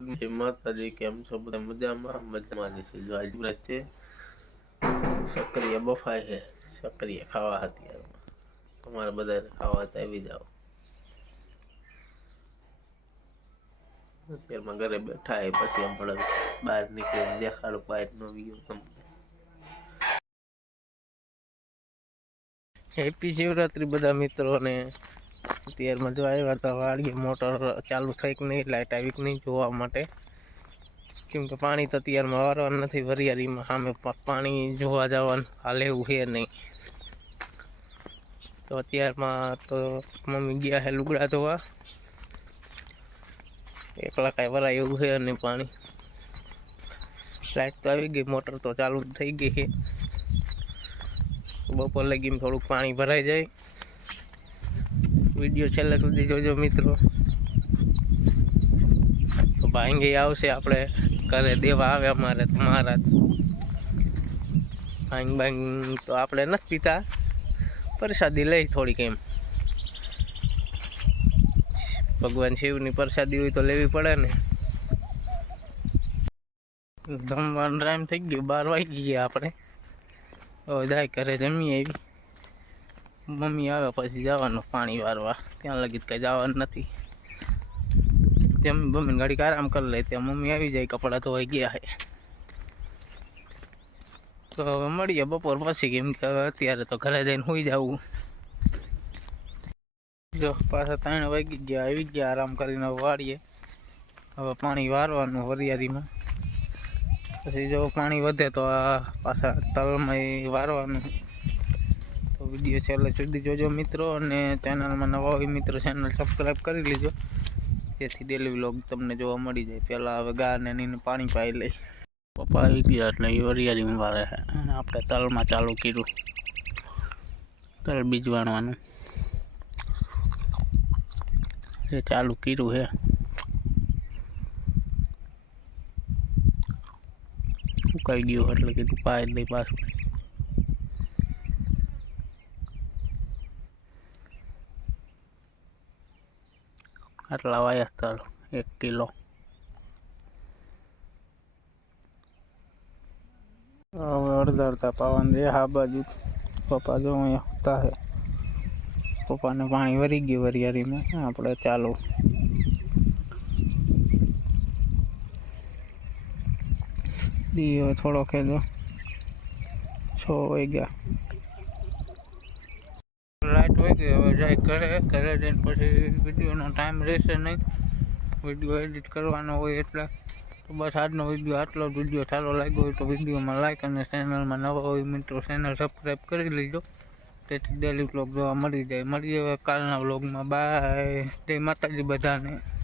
જય માતાજી, કેમ છો બધા? મજામાં છે. જો આજ છે સક્રિય બફાય છે, સક્રિય ખાવા હતી. તમારે બધા ખાવા આવી જાઓ. અત્યારમાં ઘરે બેઠા હે, પછી આપણે બહાર નીકળીને દેખાડો બહારનો વ્યૂ તમને. હેપી શિવરાત્રી બધા મિત્રોને. અત્યારમાં જો આવ્યા હતા વાડીએ, મોટર ચાલુ થઈ કે નહીં, લાઇટ આવી કે નહીં જોવા માટે. કેમ કે પાણી તો અત્યારમાં વારવાનું નથી વરિયાળીમાં, સામે પાણી જોવા જવાનું હાલ એવું છે નહીં. તો અત્યારમાં તો મમ્મી ગયા છે લુગડા ધોવા. એકલા કાંઈ વરાય એવું છે નહીં પાણી. લાઇટ તો આવી ગઈ, મોટર તો ચાલુ થઈ ગઈ છે. બપોર લગીમાં થોડુંક પાણી ભરાઈ જાય. વિડીયો છેલ્લે સુધી જોજો મિત્રો. તો ભાંગી આવશે, આપણે ઘરે દેવા આવે અમારે મહારાજ. ભાંગ તો આપણે નથી પીતા, પ્રસાદી લઈ થોડીક એમ. ભગવાન શિવની પ્રસાદી હોય તો લેવી પડે ને. જમવાનું ટાઈમ થઈ ગયો, 12 વાગી ગયા આપણે. હવે જાય ઘરે જમી આવી. મમ્મી આવે પછી જવાનું પાણી વારવા, ત્યાં લગી કંઈ જવાનું નથી. જમી બમીને ઘડીક આરામ કરી લે, ત્યાં મમ્મી આવી જાય, કપડાં ધોવાઈ ગયા છે. તો હવે મળીએ બપોર પછી, કેમ કે અત્યારે તો ઘરે જઈને સુઈ જવું. જો પાછા 3 વાગી ગયા, આવી ગયા આરામ કરીને વાળીએ. હવે પાણી વારવાનું વરિયાળીમાં. પછી જો પાણી વધે તો આ પાછા તલમાં વારવાનું. તો વિડીયો છેલ્લે સુધી જોજો મિત્રો, અને ચેનલમાં નવા હોય મિત્રો ચેનલ સબસ્ક્રાઈબ કરી લેજો, જેથી ડેલી વ્લોગ તમને જોવા મળી જાય. પહેલાં હવે ગાને નીને પાણી પાઈ લઈ. પપ્પા આવી ગયા એટલે એ વરિયાળીમાં વારે છે, અને આપણે તલમાં ચાલુ કર્યું. તલ બીજ વાણવાનું એ ચાલુ કર્યું છે. સુકાઈ ગયું એટલે કીધું પાઈ દઈ પાછું. આટલા વાયા તલ 1 કિલો. હવે અડધા પાવાનું રે આ બાજુ. પપ્પા જો અહીંયા હતા હે. પપ્પાને પાણી વરી ગયું વરિયાળીમાં, આપણે ચાલુ. દીવો થોડો ખેજો, 6 વાગ્યા. લાઇટ હોય ગઈ, હવે જાય ઘરે જઈને પછી વિડીયોનો ટાઈમ રહેશે નહીં. વિડીયો એડિટ કરવાનો હોય એટલે. તો બસ આજનો વિડીયો આટલો જ. વિડીયો સારો લાગ્યો હોય તો વિડીયોમાં લાઈક, અને ચેનલમાં નવા હોય મિત્રો ચેનલ સબસ્ક્રાઈબ કરી લેજો, તેથી ડેલી વ્લોગ જોવા મળી જાય. મળીએ કાલના વ્લોગમાં. બાય. જય માતાજી બધાને.